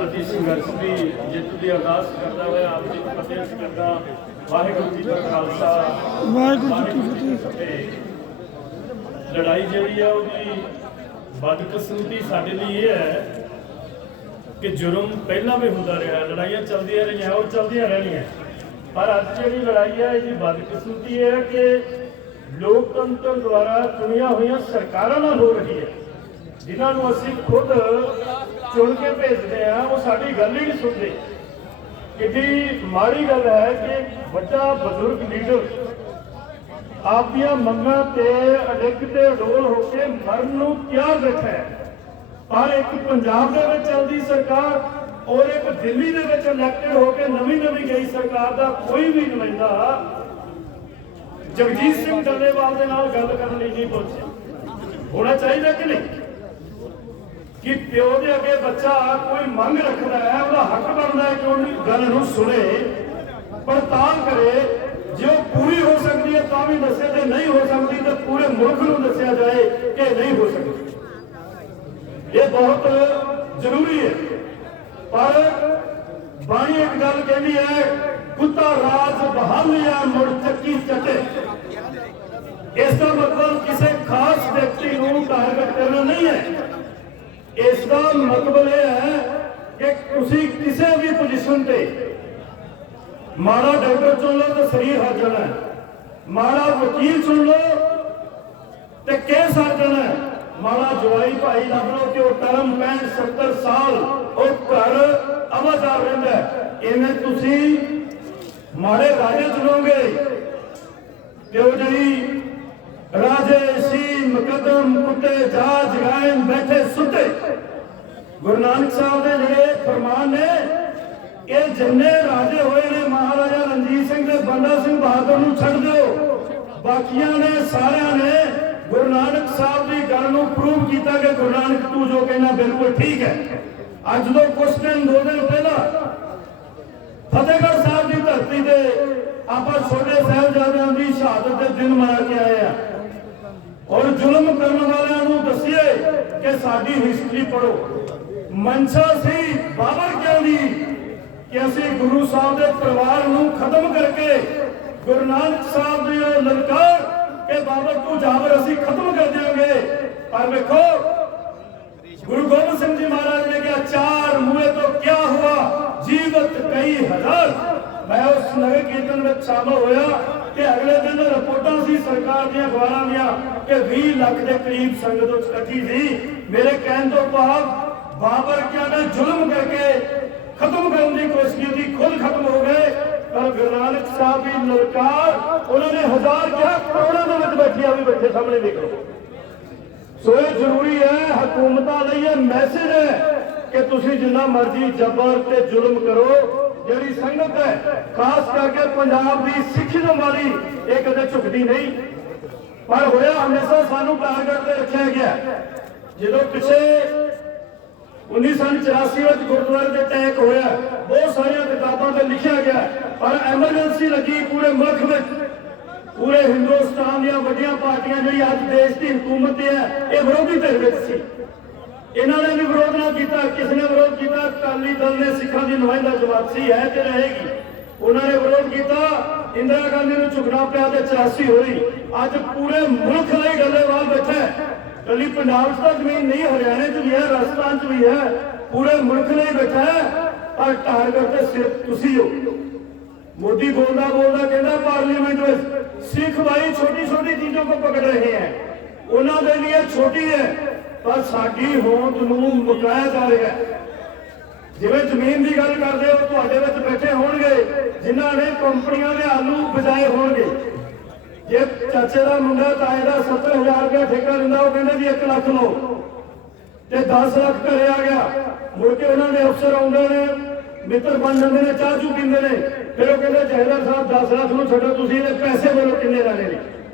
ਅਤੇ ਸੰਘਰਸ਼ ਦੀ ਜਿੱਤ ਦੀ ਅਰਦਾਸ ਕਰਦਾ ਹੋਇਆ ਆਪ ਜੀ ਨੂੰ ਫਤਿਹ ਕਰਦਾ ਵਾਹਿਗੁਰੂ ਜੀ ਕਾ ਖਾਲਸਾ ਵਾਹਿਗੁਰੂ ਜੀ ਕੀ ਫਤਿਹ। ਫਤਿਹ। ਲੜਾਈ ਜਿਹੜੀ ਆ ਉਹਦੀ ਬਦਕਿਸਮਤੀ ਸਾਡੇ ਲਈ ਇਹ ਹੈ ਕਿ ਜੁਰਮ ਪਹਿਲਾਂ ਵੀ ਹੁੰਦਾ ਰਿਹਾ ਲੜਾਈਆਂ ਚੱਲਦੀਆਂ ਰਹੀਆਂ ਉਹ ਚੱਲਦੀਆਂ ਰਹਿਣੀਆਂ। ਪਰ ਅੱਜ ਜਿਹੜੀ ਲੜਾਈ ਹੈ ਇਹਦੀ ਬਦਕਿਸਮਤੀ ਇਹ ਹੈ ਕਿ ਲੋਕਤੰਤਰ ਦੁਆਰਾ ਚੁਣੀਆਂ ਹੋਈਆਂ ਸਰਕਾਰਾਂ ਨਾਲ ਹੋ ਰਹੀ ਹੈ। ਜਿਨ੍ਹਾਂ ਨੂੰ ਅਸੀਂ ਖੁਦ ਚੁਣ ਕੇ ਭੇਜਦੇ ਆ ਉਹ ਸਾਡੀ ਗੱਲ ਹੀ ਨਹੀਂ ਸੁਣਦੇ। ਕਿੰਨੀ ਮਾੜੀ ਗੱਲ ਹੈ ਕਿ ਵੱਡਾ ਬਜ਼ੁਰਗ ਲੀਡਰ ਆਪਦੀਆਂ ਮੰਗਾਂ ਤੇ ਅਡਿੱਗ ਤੇ ਡੋਲ ਹੋ ਕੇ ਮਰਨ ਨੂੰ ਤਿਆਰ ਬੈਠਾ ਹੈ। ਪਰ ਇੱਕ ਪੰਜਾਬ ਦੇ ਵਿੱਚ ਚੱਲਦੀ ਸਰਕਾਰ ਔਰ ਇੱਕ ਦਿੱਲੀ ਦੇ ਵਿੱਚ ਇਲੈਕਟਡ ਹੋ ਕੇ ਨਵੀਂ ਨਵੀਂ ਗਈ ਸਰਕਾਰ ਦਾ ਕੋਈ ਵੀ ਨੁਮਾਇੰਦਾ ਜਗਜੀਤ ਸਿੰਘ ਡੱਲੇਵਾਲ ਦੇ ਨਾਲ ਗੱਲ ਕਰਨ ਲਈ ਨਹੀਂ ਪਹੁੰਚਿਆ। ਹੋਣਾ ਚਾਹੀਦਾ ਕਿ ਨਹੀਂ? ਕਿ ਪਿਓ ਦੇ ਅੱਗੇ ਬੱਚਾ ਕੋਈ ਮੰਗ ਰੱਖਦਾ ਹੈ, ਉਹਦਾ ਹੱਕ ਬਣਦਾ ਹੈ ਕਿ ਉਹ ਗੱਲ ਨੂੰ ਸੁਣੇ, ਪੜਤਾਲ ਕਰੇ। ਜੇ ਉਹ ਪੂਰੀ ਹੋ ਸਕਦੀ ਹੈ, ਤਾਂ ਵੀ ਦੱਸੇ ਤੇ ਨਹੀਂ ਹੋ ਸਕਦੀ, ਤਾਂ ਪੂਰੇ ਮੁਲਕ ਨੂੰ ਦੱਸਿਆ ਜਾਏ ਕਿ ਨਹੀਂ ਹੋ ਸਕਦੀ। ਇਹ ਬਹੁਤ ਜ਼ਰੂਰੀ ਹੈ। ਪਰ ਬਾਣੀ ਇੱਕ ਗੱਲ ਕਹਿੰਦੀ ਹੈ, ਕੁੱਤਾ ਰਾਜ ਬਹਾਲਿਆ, ਮੁੜ ਚੱਕੀ ਚੱਟੇ। ਇਸ ਦਾ ਮਤਲਬ ਕਿਸੇ ਖਾਸ ਵਿਅਕਤੀ ਨੂੰ ਟਾਰਗੇਟ ਕਰਨਾ ਨਹੀਂ ਹੈ। ਇਸ ਦਾ ਮਤਲਬ ਇਹ ਹੈ ਕਿ ਤੁਸੀਂ ਕਿਸੇ ਵੀ ਪੋਜੀਸ਼ਨ ਤੇ ਮਾੜਾ ਡਾਕਟਰ ਚੁਣ ਲਓ ਤਾਂ ਸਰੀਰ ਹਟ ਜਾਣਾ ਮਾੜਾ ਵਕੀਲ ਚੁਣ ਲਓ ਤੇ ਕੇਸ ਹਟ ਜਾਣਾ ਹੈ। ਮਾੜਾ ਜਵਾਈ ਭਾਈ ਲੱਭ ਲਓ ਕਿ ਉਹ ਟਰਮ 65 70 ਸਾਲ ਉਹ ਘਰ ਆਵਾਜ਼ਾਰ ਰਹਿੰਦਾ ਹੈ। ਇਵੇਂ ਤੁਸੀਂ ਮਾੜੇ ਰਾਜੇ ਚੁਣੋਗੇ ਤੇ ਉਹ ਜਿਹੜੀ ਰਾਜੇ ਸੀ ਮੁਕਦਮ ਕੁੱਤੇ ਜਾ ਗਾਇਨ ਬੈਠੇ ਗੁਰੂ ਨਾਨਕ ਸਾਹਿਬ ਦੇ ਜਿਹੜੇ ਫਰਮਾਨ ਨੇ, ਇਹ ਜਿੰਨੇ ਰਾਜੇ ਹੋਏ ਨੇ ਮਹਾਰਾਜਾ ਰਣਜੀਤ ਸਿੰਘ ਤੇ ਬੰਦਾ ਸਿੰਘ ਬਹਾਦਰ ਨੂੰ ਛੱਡ ਦਿਓ। ਬਾਕੀਆਂ ਨੇ ਸਾਰਿਆਂ ਨੇ ਗੁਰੂ ਨਾਨਕ ਸਾਹਿਬ ਦੀ ਗੱਲ ਨੂੰ ਪ੍ਰੂਵ ਕੀਤਾ ਕਿ ਗੁਰੂ ਨਾਨਕ ਤੂੰ ਜੋ ਕਹਿੰਦਾ ਬਿਲਕੁਲ ਠੀਕ ਹੈ। ਅੱਜ ਤੋਂ ਕੁਝ ਦਿਨ, ਦੋ ਦਿਨ ਪਹਿਲਾਂ ਫਤਿਹਗੜ੍ਹ ਸਾਹਿਬ ਦੀ ਧਰਤੀ ਤੇ ਆਪਾਂ ਛੋਟੇ ਸਾਹਿਬਜ਼ਾਦਿਆਂ ਦੀ ਸ਼ਹਾਦਤ ਦੇ ਦਿਨ ਮਨਾ ਕੇ ਆਏ ਆ ਔਰ ਜ਼ੁਲਮ ਕਰਨ ਵਾਲਿਆਂ ਨੂੰ ਦੱਸੀਏ ਕਿ ਸਾਡੀ ਹਿਸਟਰੀ ਪੜੋ ਮਨਸ਼ਾ ਸੀ, ਬਾਬਰ ਕਿਉਂ ਦੀ, ਕਿ ਅਸੀਂ ਗੁਰੂ ਸਾਹਿਬ ਦੇ ਪਰਿਵਾਰ ਨੂੰ ਖਤਮ ਕਰਕੇ ਗੁਰੂ ਨਾਨਕ ਸਾਹਿਬ ਦੀ ਉਹ ਲਲਕਾਰ ਕਿ ਬਾਬਰ ਤੂੰ ਜਾਬਰ ਅਸੀਂ ਖਤਮ ਕਰ ਦਿਆਂਗੇ। ਪਰ ਵੇਖੋ, ਗੁਰੂ ਗੋਬਿੰਦ ਸਿੰਘ ਜੀ ਮਹਾਰਾਜ ਨੇ ਕਿਹਾ, ਚਾਰ ਮੂਹੇ ਤੋਂ ਕਿਆ ਹੁਆ? ਜੀਵਤ ਕਈ ਹਜ਼ਾਰ। ਮੈਂ ਉਸ ਨਗਰ ਕੀਰਤਨ ਵਿੱਚ ਸ਼ਾਮਲ ਹੋਇਆ ਤੇ ਅਗਲੇ ਦਿਨ ਰਿਪੋਰਟਾਂ ਸੀ ਸਰਕਾਰ ਦੀਆਂ ਅਖਬਾਰਾਂ ਦੀਆਂ ਕਿ 20 ਲੱਖ ਦੇ ਕਰੀਬ ਸੰਗਤ ਉੱਚ ਇਕੱਠੀ ਸੀ। ਮੇਰੇ ਕਹਿਣ ਤੋਂ ਭਾਵ ਬਾਬਰ ਕਿਆ ਜ਼ੁਲਮ ਕਰਕੇ ਖਤਮ ਕਰਨ ਦੀ ਕੋਸ਼ਿਸ਼ ਕੀਤੀ, ਖੁਦ ਖਤਮ ਹੋ ਗਏ। ਪਰ ਗੁਰੂ ਨਾਨਕ ਸਾਹਿਬ ਦੀ ਲਲਕਾਰ ਉਹਨਾਂ ਨੇ ਹਜ਼ਾਰ ਕਿਹਾ ਕਰੋੜਾਂ ਦੇ ਵਿੱਚ ਬੈਠੀ ਆ ਵੀ ਬੈਠੇ ਸਾਹਮਣੇ ਦੇਖੋ ਸੋ ਇਹ ਜ਼ਰੂਰੀ ਹੈ, ਹਕੂਮਤਾਂ ਲਈ ਇਹ ਮੈਸੇਜ ਹੈ ਕਿ ਤੁਸੀਂ ਜਿੰਨਾ ਮਰਜ਼ੀ ਜ਼ਬਰ ਤੇ ਜ਼ੁਲਮ ਕਰੋ। ਜਿਹੜੀ ਸੰਗਤ ਹੈ, ਖਾਸ ਕਰਕੇ ਪੰਜਾਬ ਦੀ ਸਿੱਖੀ ਵਾਲੀ, ਇਹ ਕਦੇ ਝੁਕਦੀ ਨਹੀਂ। ਪਰ ਹੋਇਆ ਹਮੇਸ਼ਾ ਸਾਨੂੰ ਟਾਰਗੇਟ ਤੇ ਰੱਖਿਆ ਗਿਆ। ਜਦੋਂ ਕਿਸੇ 1984 ਵਿੱਚ ਗੁਰਦੁਆਰੇ ਤੇ ਅਟੈਕ ਹੋਇਆ। ਬਹੁਤ ਸਾਰੀਆਂ ਕਿਤਾਬਾਂ ਤੇ ਲਿਖਿਆ ਗਿਆ। ਪਰ ਐਮਰਜੈਂਸੀ ਲੱਗੀ ਪੂਰੇ ਮੁਲਕ ਵਿੱਚ। ਪੂਰੇ ਹਿੰਦੁਸਤਾਨ ਦੀਆਂ ਵੱਡੀਆਂ ਪਾਰਟੀਆਂ ਜਿਹੜੀ ਅੱਜ ਦੇਸ਼ ਦੀ ਹਕੂਮਤ ਤੇ ਹੈ, ਇਹ ਵਿਰੋਧੀ ਧਿਰ ਵਿੱਚ ਸੀ। ਇਹਨਾਂ ਨੇ ਵੀ ਵਿਰੋਧ ਨਾ ਕੀਤਾ। ਕਿਸ ਨੇ ਵਿਰੋਧ ਕੀਤਾ, ਅਕਾਲੀ ਦਲ ਨੇ ਸਿੱਖਾਂ ਦੀ ਨੁਮਾਇੰਦਾ ਜਮਾਤ ਸੀ, ਹੈ ਤੇ ਰਹੇਗੀ ਉਹਨਾਂ ਨੇ ਵਿਰੋਧ ਕੀਤਾ। ਇੰਦਰਾ ਗਾਂਧੀ ਨੂੰ ਝੁਕਣਾ ਪਿਆ ਤੇ 84 ਹੋਈ। ਅੱਜ ਪੂਰੇ ਮੁਲਕ ਲਈ ਗੱਲੇਵਾਲ ਬੈਠਾ ਕੱਲੀ ਪੰਜਾਬ 'ਚ ਤਾਂ ਜ਼ਮੀਨ ਨਹੀਂ, ਹਰਿਆਣੇ 'ਚ ਵੀ ਹੈ, ਰਾਜਸਥਾਨ 'ਚ ਵੀ ਹੈ, ਪੂਰੇ ਮੁਲਕ ਲਈ ਬੈਠਾ ਹੈ ਔਰ ਟਾਰਗੇਟ ਤੇ ਸਿਰਫ ਤੁਸੀਂ ਹੋ। ਮੋਦੀ ਬੋਲਦਾ ਬੋਲਦਾ ਕਹਿੰਦਾ ਪਾਰਲੀਮੈਂਟ ਵਿੱਚ ਸਿੱਖ ਭਾਈ ਛੋਟੀ ਛੋਟੀ ਚੀਜ਼ਾਂ ਕੋ ਪਕੜ ਰਹੇ ਹੈ। ਉਹਨਾਂ ਦੇ ਲਈ ਇਹ ਛੋਟੀ ਹੈ, ਪਰ ਸਾਡੀ ਹੋਂਦ ਨੂੰ ਮੁਕਾਇਆ ਜਾ ਰਿਹਾ ਹੈ। ਜਿਵੇਂ ਜ਼ਮੀਨ ਦੀ ਗੱਲ ਕਰਦੇ ਹੋ, ਤੁਹਾਡੇ ਵਿੱਚ ਬੈਠੇ ਹੋਣਗੇ, ਜਿਨ੍ਹਾਂ ਨੇ ਕੰਪਨੀਆਂ ਦੇ ਆਲੂ ਬਜਾਏ ਹੋਣਗੇ। ਜੇ ਚਾਚੇ ਦਾ ਮੁੰਡਾ ਤਾਏ ਦਾ 70000 ਰੁਪਏ ਠੇਕਾ ਦਿੰਦਾ, ਉਹ ਕਹਿੰਦੇ ਜੀ 1 ਲੱਖ ਲਓ। ਤੇ 10 ਲੱਖ ਘਰੇ ਆ ਗਿਆ। ਮੁੜ ਕੇ ਉਹਨਾਂ ਦੇ ਅਫਸਰ ਆਉਂਦੇ ਨੇ, ਮਿੱਤਰ ਬਣ ਜਾਂਦੇ ਨੇ, ਚਾਹ ਚੂ ਪੀਂਦੇ ਨੇ। ਫਿਰ ਉਹ ਕਹਿੰਦੇ, ਜਹੇਦਾਰ ਸਾਹਿਬ 10 ਲੱਖ ਨੂੰ ਛੱਡੋ, ਤੁਸੀਂ ਇਹਦੇ ਪੈਸੇ ਬੋਲੋ ਕਿੰਨੇ ਲੈਣੇ ਨੇ।